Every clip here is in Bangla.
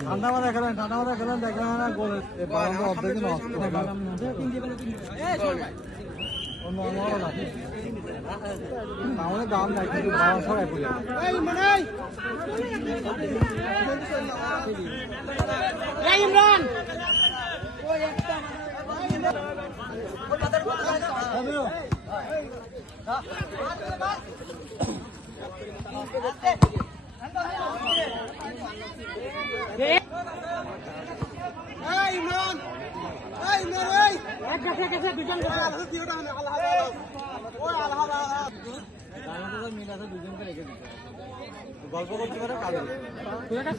ঠান্ডা মাথা খেলেন দেখেন না গোল অর্ধেক নষ্ট আমাদের দাম নাই কিন্তু 1200 ইমরান গল্প করতে পারে কাজে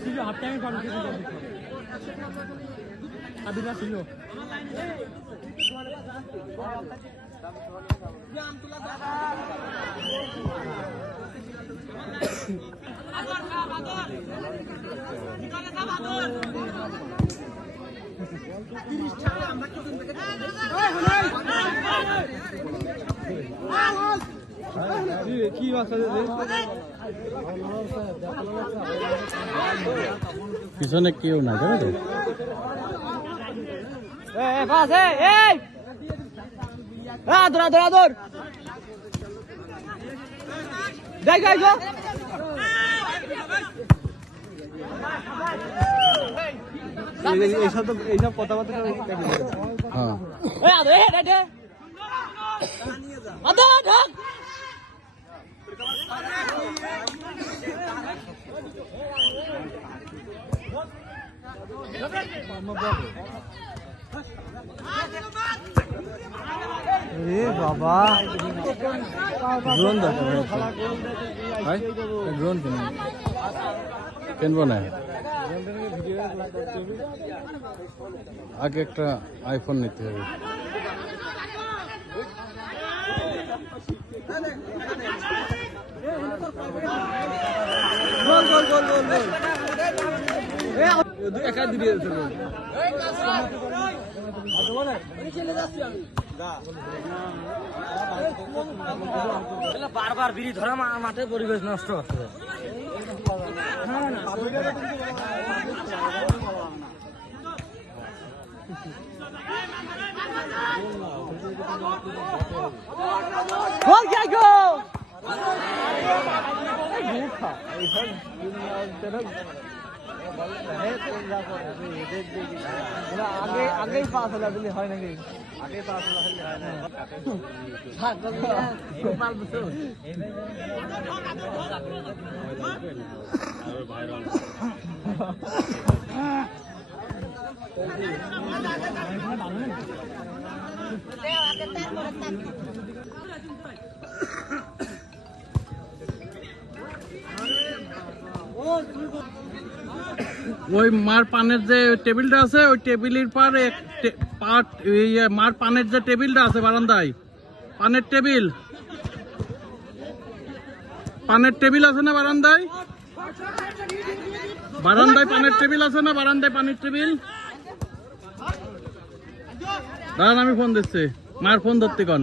ছিল হাফ টাইমে আদিনা ছিল কি পিছনে কেউ না জানো তো এইসব কথাবার্তা বাবা ড্রোন ড্রোন কিনবো না আগে একটা আইফোন নিতে হবে বারবার বিড়ি ধরা মাঠে পরিবেশ নষ্ট হচ্ছে আগেই পাস হলে দিলে হয় নাকি আগে পাস হলে হয় না ওই মার পানের যে টেবিলটা আছে ওই টেবিলের পর মার পানের যে টেবিলটা আছে বারান্দায় পানের টেবিল আছে না বারান্দায় পানের টেবিল আছে না বারান্দায় পানির টেবিল দাঁড়ান আমি ফোন দিচ্ছি মার ফোন ধরতে কন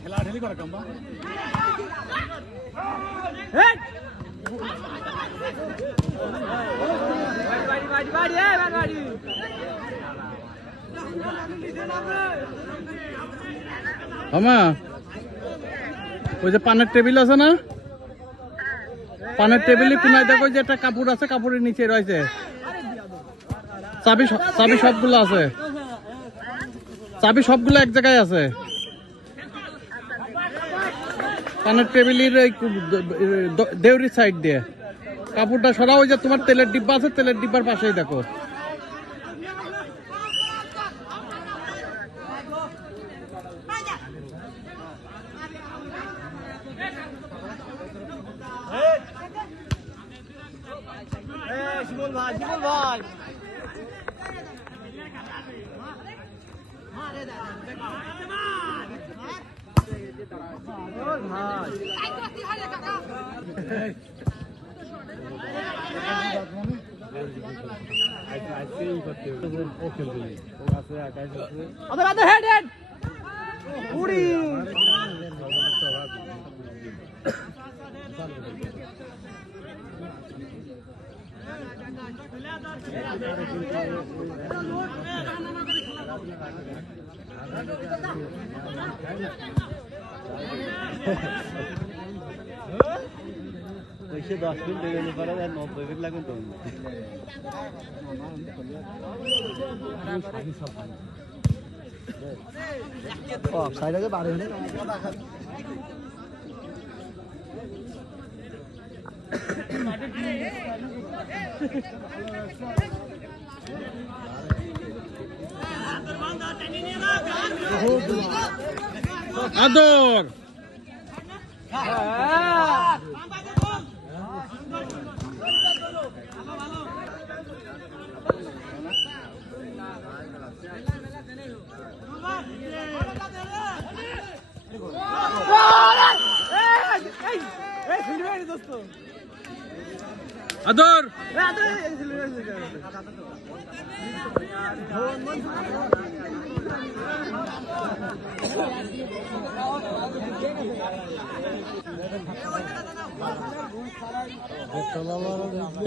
খেলাধুলি করে কাম্বা আমা ওই যে পানের টেবিল আছে না পানের টেবিলে কোনায় দেখো যে একটা কাপড় আছে কাপড়ের নিচে রয়েছে চাবি সবগুলো আছে চাবি সবগুলো এক জায়গায় আছে পানের টেবিলের দেউরির সাইড দিয়ে কাপড়টা সরা ওই যে তোমার তেলের ডিব্বা আছে তেলের ডিব্বার পাশেই দেখো শিমুল ভাই पैसे 10 मिनिट गेले परत 90 मिनिट लागून तो साइडे बारे में আদর আদর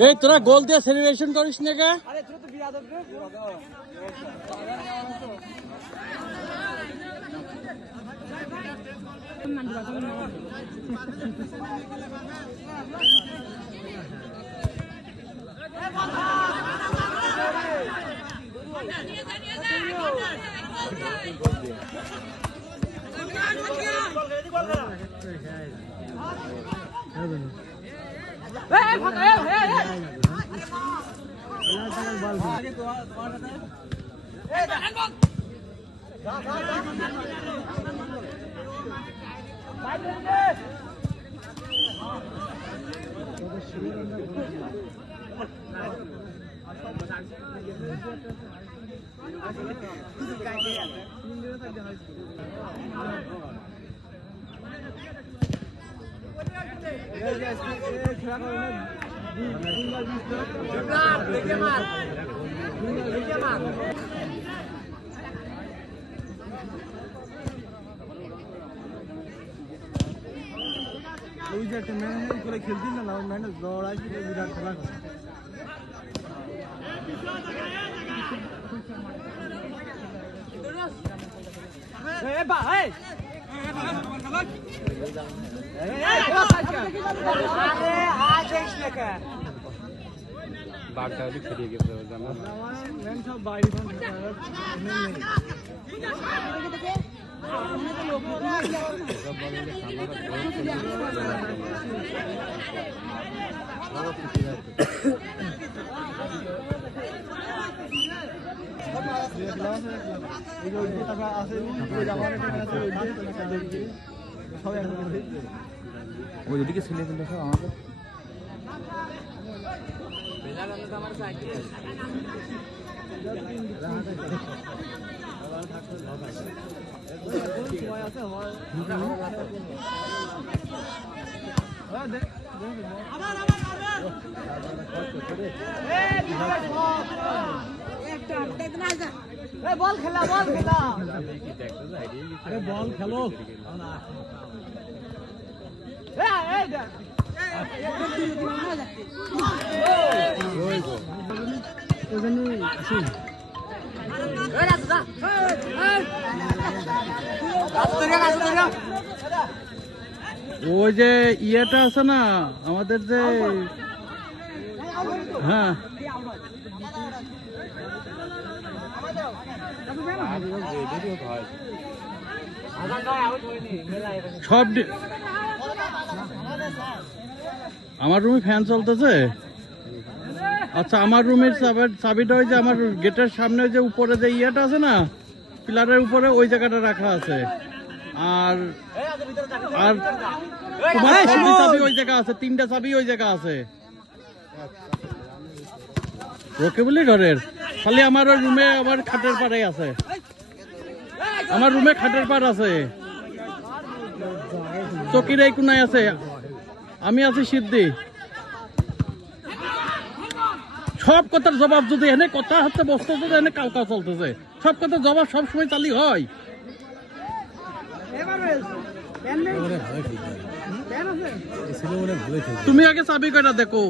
এই তোরা গোল দিয়ে সেলিব্রেশন করিস না কে? ওই যে একটা ম্যানেজ করে খেলতেন না ম্যানেজ দৌড়াইছে বিরাট খেলা করে বাঘটা খেলিয়ে গেছে সব বাইরে ওইদিকে ছেলে কিন্তু সব আমাকে বল খেলা বল খেলা আরে বল খেলো ওই যে ইয়েটা আছে না আমাদের যে হ্যাঁ সব আমার রুমে ফ্যান চলতেছে। আচ্ছা আমার রুমের চাবিটা ওই যে আমার গেটের সামনে যে উপরে যে ইয়েটা আছে না পিলারের উপরে ওই জায়গাটা রাখা আছে আর আর তোমার চাবি ওই জায়গা আছে 3টা চাবি ওই জায়গা আছে রকিবুলি ঘরের খালি আমার ওই রুমে আমার খাটের পাড়ে আছে। আমার রুমে খাটের পার আছে, চকির এই কোনায় আছে, আমি আছি সিদ্ধি। সব কথার জবাব যদি এনে কথা হচ্ছে বসতেছে, এনে কাউ কাউ চলতেছে, সব কথার জবাব সবসময় চালি হয়। তুমি আগে চাবি কয়টা দেখো।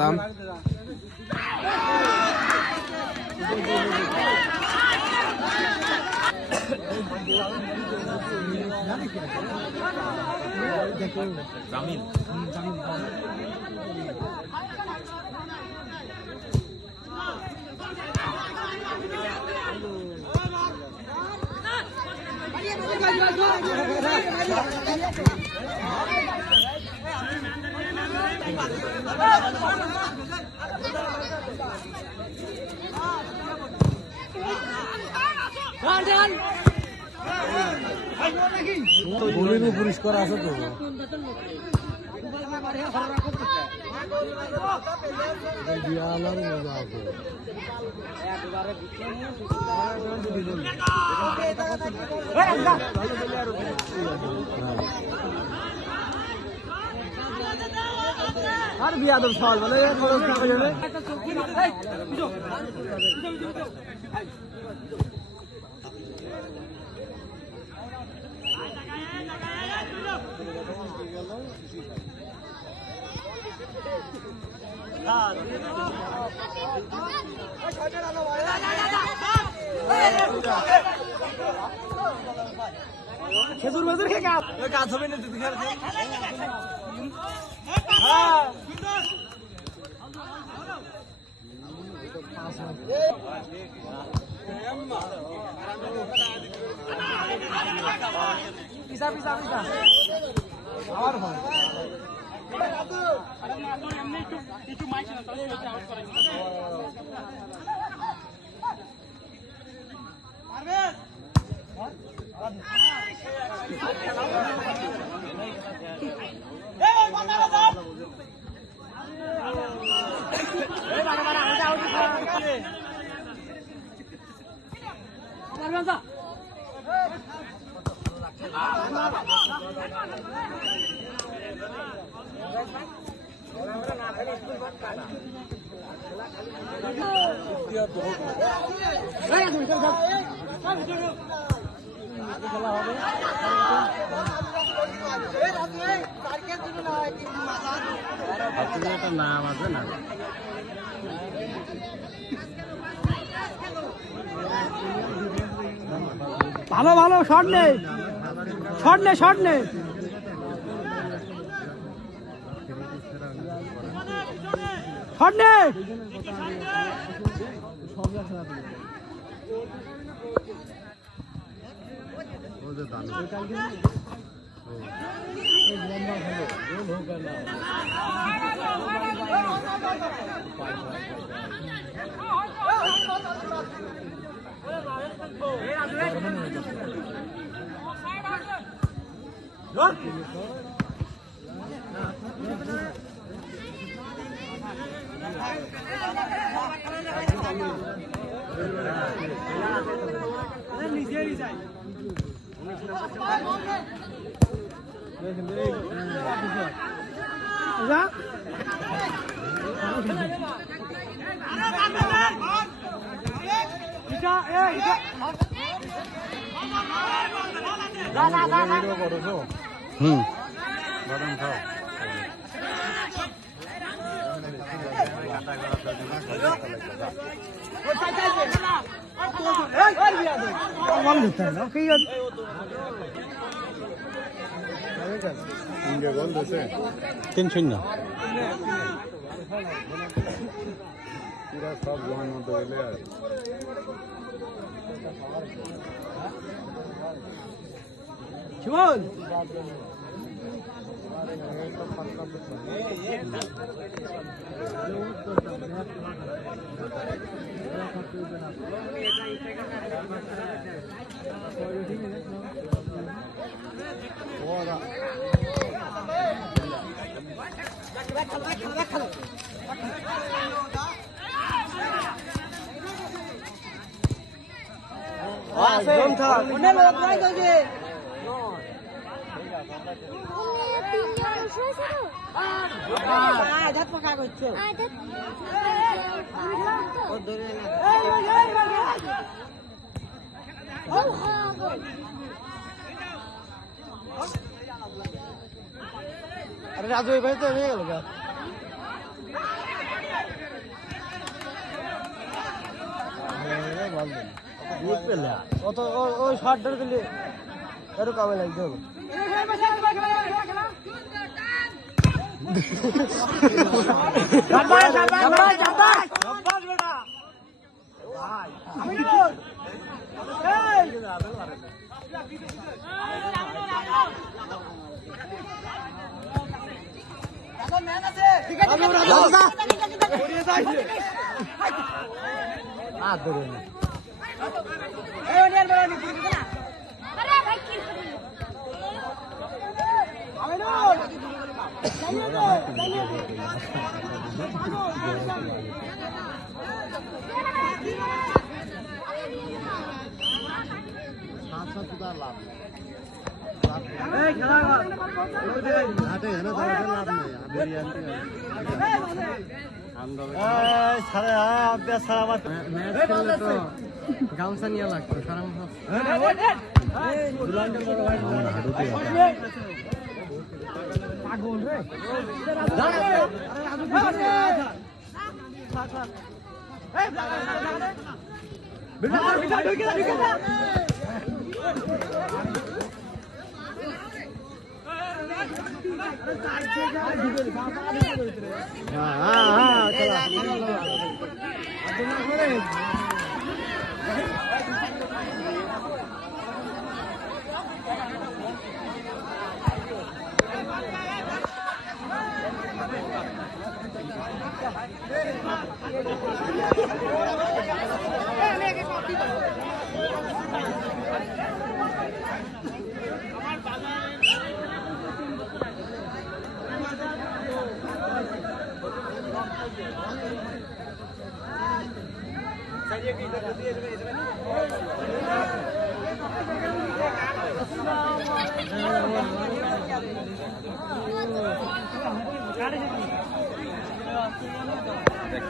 দাম পরিষ্কার আছে তো আর বিয়াদব সওয়াল বলে খরচ না করে খেজুর মেজুর খেয়ে কাজ হবে না যদি খেয়াল পিসা পিসা পিসা আর হয় নাম আছে না ভালো ভালো শট নে শট নে শট নে শট নে হুম তিন শূন্য সব জমির মধ্যে গেলে আর শিবন আরে রাজু ভাই তো হয়ে গেল গা অত ওই শর্ট ধরে দিলে এরও কামে লাগবে গামছা নিয়ে লাগতো সারা পাগল রে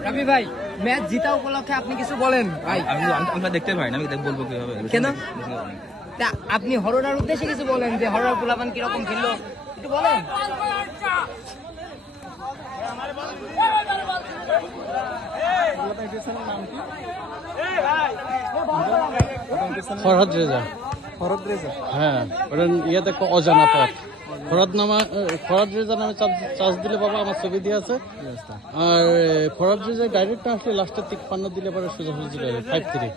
রবি ভাই ম্যাচ জিতা উপলক্ষে আপনি কিছু বলেন ভাই। আমরা দেখতে পাই না, আমি বলবো কিভাবে কেন তা আপনি হরোনার উদ্দেশ্যে কিছু বলেন যে হরোনার পোলাপান কিরকম খেললো একটু বলেন। ফরহাদ রেজা। হ্যাঁ ওটা ইয়ে দেখো অজানা পথ। ফরহাদ রেজা নামে চার্জ দিলে বাবা আমার ছবি দিয়ে আছে। আর ফরহাদ রেজা ডাইরেক্ট না আসলে লাস্টের 53 দিলে পরে সোজাসুজি চলে যাবে 5-3।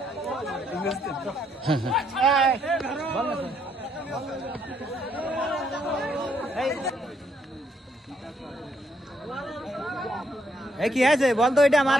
হ্যাঁ কি আছে বলতো এটা আমার